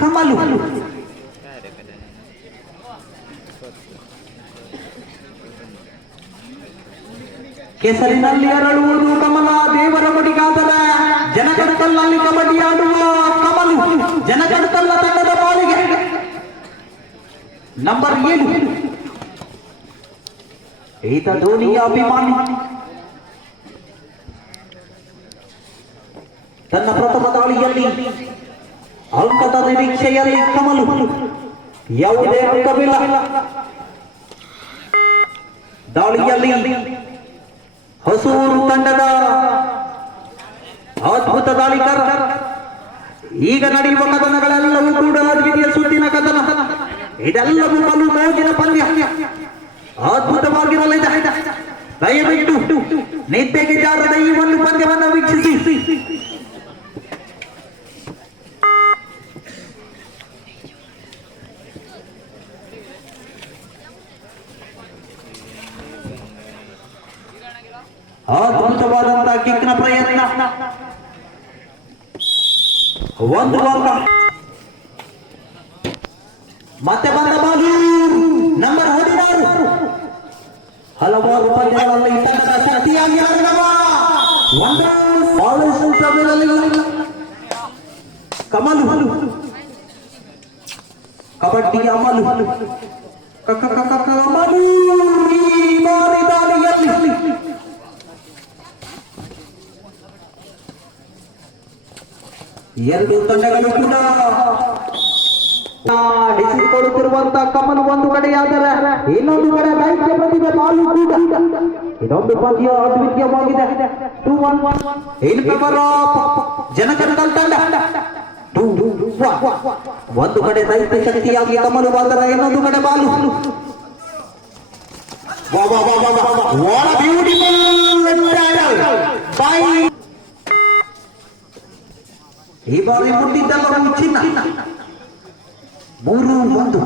ಕಮಲು ಕೆಸರಿನಲ್ಲಿ ಅರಳುವುದು ಕಮಲ ದೇವರ ಮುಡಿಗಾದರ ಜನಕಡಕಲ್ನಲ್ಲಿ ಕಬಡ್ಡಿ ಆಡುವ ಕಮಲು ಜನಕಡಕಲ್ಲ ತಂಡದ ಬಾಲಿಗೆ ನಂಬರ್ 7 ಈತ ಧೋನಿಯ ಅಭಿಮಾನಿ ತನ್ನ ಪ್ರಥಮ ದಾಳಿಯಲ್ಲಿ ಅಂಕದ ನಿರೀಕ್ಷೆಯಲ್ಲಿ ಕಮಲು ಯಾವುದೇ ಅಂಕವಿಲ್ಲ ದಾಳಿಯಲ್ಲಿ ಹೊಸೂರು ತಂಡದ ಅದ್ಭುತ ದಾಳಿಗಾರ ಈಗ ನಡೆಯುವ ಕದನಗಳೆಲ್ಲವೂ ಕೂಡ ರೀತಿಯ ಸುತ್ತಿನ ಕದನ ಇದೆಲ್ಲವೂ ಬಲು ಮೋಜಿನ ಪಂದ್ಯ ಅದ್ಭುತವಾಗಿರಲಿದೆ ದಯವಿಟ್ಟು ನಿದ್ದೆಗೆ ಜಾರದ ಈ ಒಂದು ಪಂದ್ಯವನ್ನು ವೀಕ್ಷಿಸಿ ಅದ್ಭುತವಾದಂತಹ ಕಿಕ್ನ ಪ್ರಯತ್ನ ಒಂದು ಅಂಕ ಮತ್ತೆ ಬಂದ ಬಾಲಿ ನಂಬರ್ 16 ಹಲವಾರು ಪಂದ್ಯಗಳಲ್ಲಿ ಈ ತಂಡದ ಶಕ್ತಿಯಾಗಿ ಹರಿದವ ಒಂದು ಕಮಲು ಕಬಡ್ಡಿ ಅಮಲು ಕಮಲು ದಾಳಿಯಲ್ಲಿ ಎರಡು ತಂಡಗಳು ಕೂಡ ಆಡಿಸಿಕೊಳ್ಳುತ್ತಿರುವಂತಹ ಕಮಲು ಒಂದು ಕಡೆಯಾದರೆ ಇನ್ನೊಂದು ಕಡೆ ದೈತ್ಯ ಪ್ರತಿಭೆ ಬಾಲು ಕೂಡ ಇದೊಂದು ಪಂದ್ಯ ಅದ್ವಿತೀಯವಾಗಿದೆ 2-1 ಇನ್ ಫೇವರ್ ಜನಕಡಕಲ್ ತಂಡ ಒಂದು ಕಡೆ ದೈತ್ಯ ಶಕ್ತಿಯಾಗಿ ಕಮಲು ಮಾತ್ರ ಇನ್ನೊಂದು ಕಡೆ ಬಾಲು ಈ ಬಾರಿ ಮುಟ್ಟಿದ್ದೆಲ್ಲವೂ ಚಿನ್ನ 3-1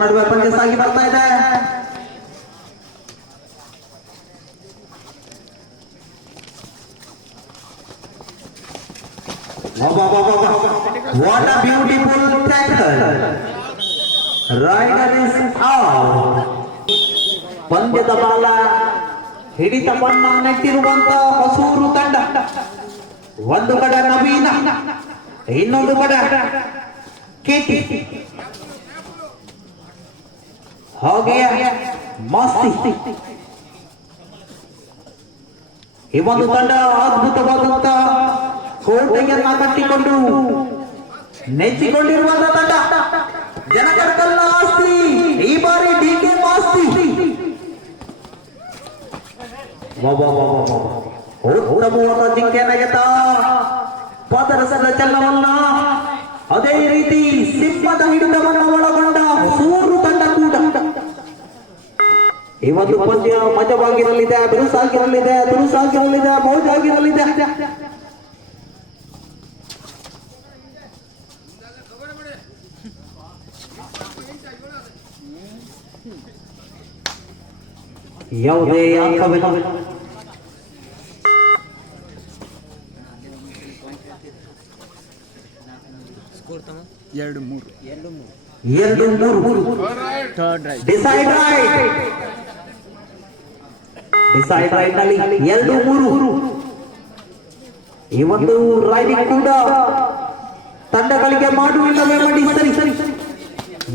ನಡುವೆ ಪಂದ್ಯ ಸಾಗಿ ಬರ್ತಾ ಇದೆ what a beautiful tackle raider is out ಪಂದ್ಯದ ಬಾಲ ಹಿಡಿತವನ್ನ ನೆಟ್ಟಿರುವಂತ ಹೊಸೂರು ತಂಡ ಒಂದು ಕಡೆ ನವೀನ ಇನ್ನೊಂದು ಕಡೆ ಕಿಟಿ ಹಾಗೆಯೇ ಮಸ್ತಿ ಈ ಒಂದು ತಂಡ ಅದ್ಭುತವಾದಂತ ಕೋಟೆಯನ್ನ ಕಟ್ಟಿಕೊಂಡು ನೆಚ್ಚಿಕೊಂಡಿರುವ ತಂಡ ಜನಕಡಕಲ್ನ ಆಸ್ತಿ ಈ ಬಾರಿ ಡಿಕೆ ಮಾಸ್ತಿ ಉತ್ತಮವಾದ ಜಿಂಕೆ ನಯತ ಪಾದರಸದ ಚಲನವನ್ನ ಅದೇ ರೀತಿ ಸಿಂಹದ ಹಿಡಿತವನ್ನ ಒಳಗೊಂಡ ಹೊಸೂರು ತಂಡ ಕೂಡ ಇವತ್ತು ಪಂದ್ಯ ಮಜವಾಗಿರಲಿದೆ ಬಿರುಸಾಗಿರಲಿದೆ ಮೋಜಾಗಿರಲಿದೆ ಯಾವುದೇ ಅಂಕವಿಲ್ಲ ಸ್ಕೋರ್ ತಮ್ಮ 2-3 ಡಿಸೈಡ್ ರೈಟ್ ನಲ್ಲಿ 2-3 ಇವತ್ತು ರೈಡಿಂಗ್ ಕೂಡ ತಂಡಗಳಿಗೆ ಮಾಡುವುದಿಲ್ಲವೇ ಮಾಡಿ ಸರಿ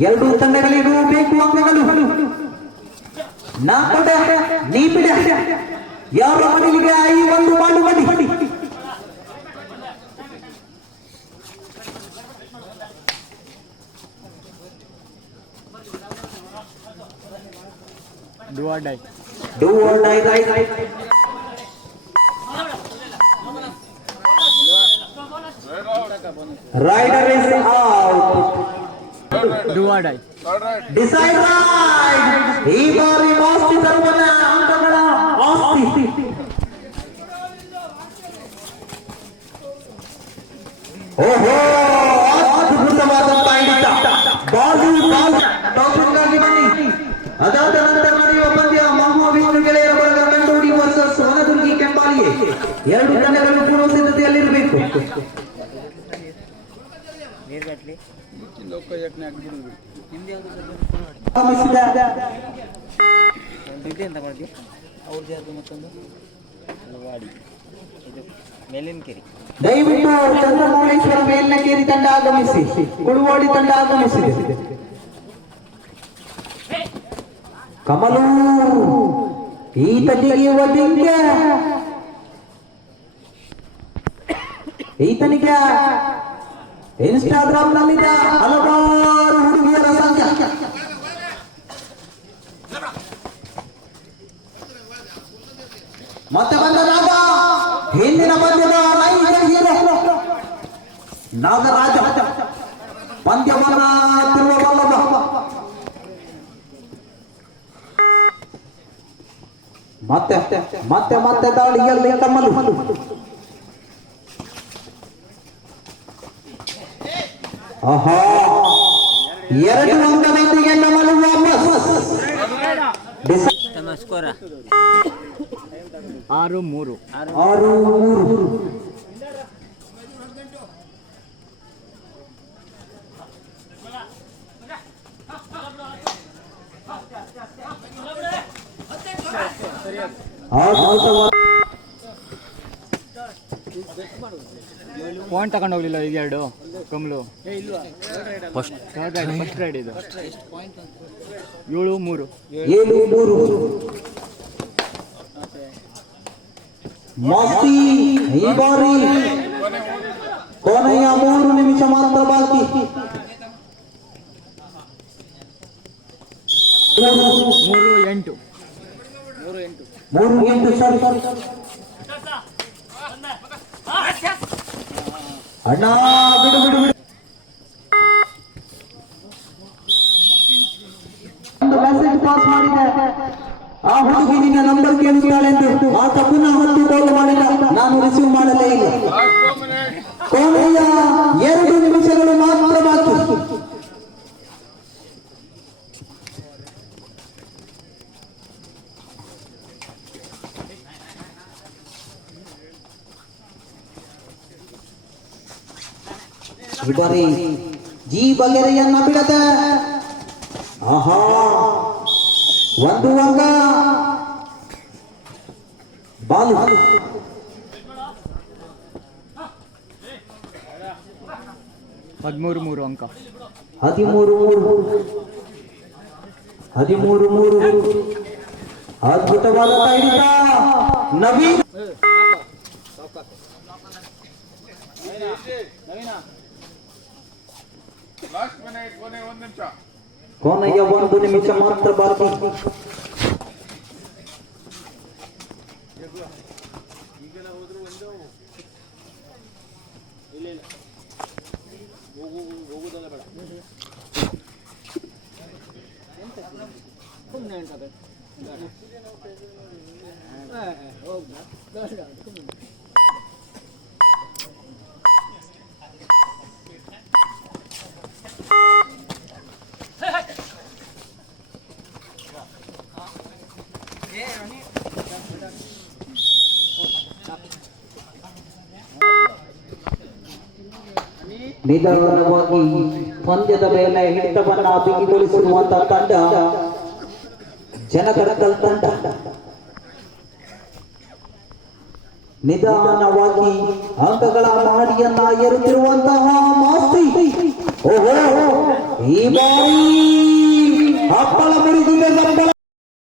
ಎರಡು ತಂಡಗಳಿಗೂ ಬೇಕು ಅಂಕಗಳು ನಾ ಕೊಡೆ ನೀ ಬಿಡ ಯಾರ ಮಡಿಗೆ ಈ ಒಂದು ಮಾಡು ಮಡಿ Do or die. Right. Rider is out. Do or die. Decide right. ಈ ಬಾರಿ ಮಾಸ್ತಿ ತರುವಲ್ಲ ಅಂಕಗಳ ಆಸ್ತಿ ಓಹೋ ಅದ್ಭುತವಾದಂತಹ ಹಿಡಿತ ಬಾಲು ಟಾಪಿಗಾಗಿ ಬನ್ನಿ ಅದಾದ ನಂತರ ನಡೆಯುವ ಪಂದ್ಯ ಮಹಾವಿಷ್ಣು ಗೆಳೆಯರ ಬಳಗ ಕಂಟೋಡಿ ವರ್ಸಸ್ ವನದುರ್ಗಿ ಕೆಂಪಾಲಿ ಬಾಡಿಗೆ ಎರಡು ತಂಡಗಳು ಪೂರ್ವ ಸಿದ್ಧತೆಯಲ್ಲಿರಬೇಕು. ನೀರು ಕಟ್ಲಿ ದುಡ್ಡು ಎಂತ ಮಾಡ್ತೀವಿ ಅವ್ರದ್ದು ಯಾವುದು ಮತ್ತೊಂದು ವಾಡಿ ಇದು ಮೇಲಿನ ಕೆರೆ. ದಯವಿಟ್ಟು ಚಂದ್ರಮೌಳೇಶ್ವರ ಮೇಲಿನ ಕೇರಿ ತಂಡ ಆಗಮಿಸಿ, ಕುಡುವಾಡಿ ತಂಡ ಆಗಮಿಸಿ. ಕಮಲು ಈತನಿಗೆ ಇನ್ಸ್ಟಾಗ್ರಾಮ್ ನಲ್ಲಿದ್ದ ಹಲವಾರು ಹುಡುಗಿಯರ ಸಂಖ್ಯೆ. ಮತ್ತೆ ಬಂದ ನಾಗ ಹಿಂದಿನ ಪಂದ್ಯದ ನೈಜ ಹೀರೋ ನಾಗರಾಜ ಪಂದ್ಯವನ್ನ ತಿರುವಬಲ್ಲವ. ಮತ್ತೆ ಮತ್ತೆ ಮತ್ತೆ ದಾಳಿಯಲ್ಲಿ ಕಮಲು. ಆಹಾ, 2 ಅಂಕದೊಂದಿಗೆ ಕಮಲು ವಾಪಸ್. ತಮ್ಮ ಸ್ಕೋರ 6-3. ಪಾಯಿಂಟ್ ತಗೊಂಡು ಹೋಗ್ಲಿಲ್ಲ ಈಗ ಎರಡು ಕಮಲು. ಫಸ್ಟ್ ರೈಡ್ ಇದು 7-3. ಮಾಸ್ತಿ ಈ ಬಾರಿ ಕೊನೆಯ 3 ನಿಮಿಷ ಮಾತ್ರ ಬಾಕಿ. 3-8 ಸರ್. ಅಣ್ಣ ಬಿಡು ಬಿಡು ಬಿಡು. ಒಂದು ಮೆಸೇಜ್ ಪಾಸ್ ಮಾಡಿದೆ, ಆ ಹುಡುಗಿ ನಿನ್ನ ನಂಬರ್ ಕೇಳಿದ್ದಾಳೆ ಎಂದು. ಆ ತಪ್ಪನ್ನ ಹತ್ತಿ ಕಾಲ್ ಮಾಡಿಲ್ಲ, ನಾನು ರಿಸೀವ್ ಮಾಡಲೇ ಇಲ್ಲ. ಕೊನೆಯ 2 ನಿಮಿಷಗಳು ಮಾತ್ರ ಬಾಕಿ. ಈ ಬಾರಿ ಜಿ ಬಗೆರೆಯನ್ನ ಬಿಡದೆ. ಆಹಾ, 1 ಅಂಕ. ಬಾಲು 13-3 ಅಂಕ. 13-3. ಅದ್ಭುತವಾದ ಕೈಡಿತ ನವೀನ್. ಕೊನೆಯ 1 ನಿಮಿಷ ಮಾತ್ರ ಬಾಕಿ. ನಿಧಾನವಾಗಿ ಪಂದ್ಯದ ಮೇಲೆ ಹಿಡಿತವನ್ನ ಬಿಗಿಗೊಳಿಸಿರುವಂತಹ ತಂಡ ಜನಕರಕಲ್ ತಂಡ. ನಿಧಾನವಾಗಿ ಅಂಕಗಳ ಮಾಡಿಯನ್ನ ಏರುತ್ತಿರುವಂತಹ ಮಾಸ್ತಿ. ಓಹೋ, ಈ ಬಾರಿ ಹಪ್ಪಳ ಮುರಿದಿದೆ.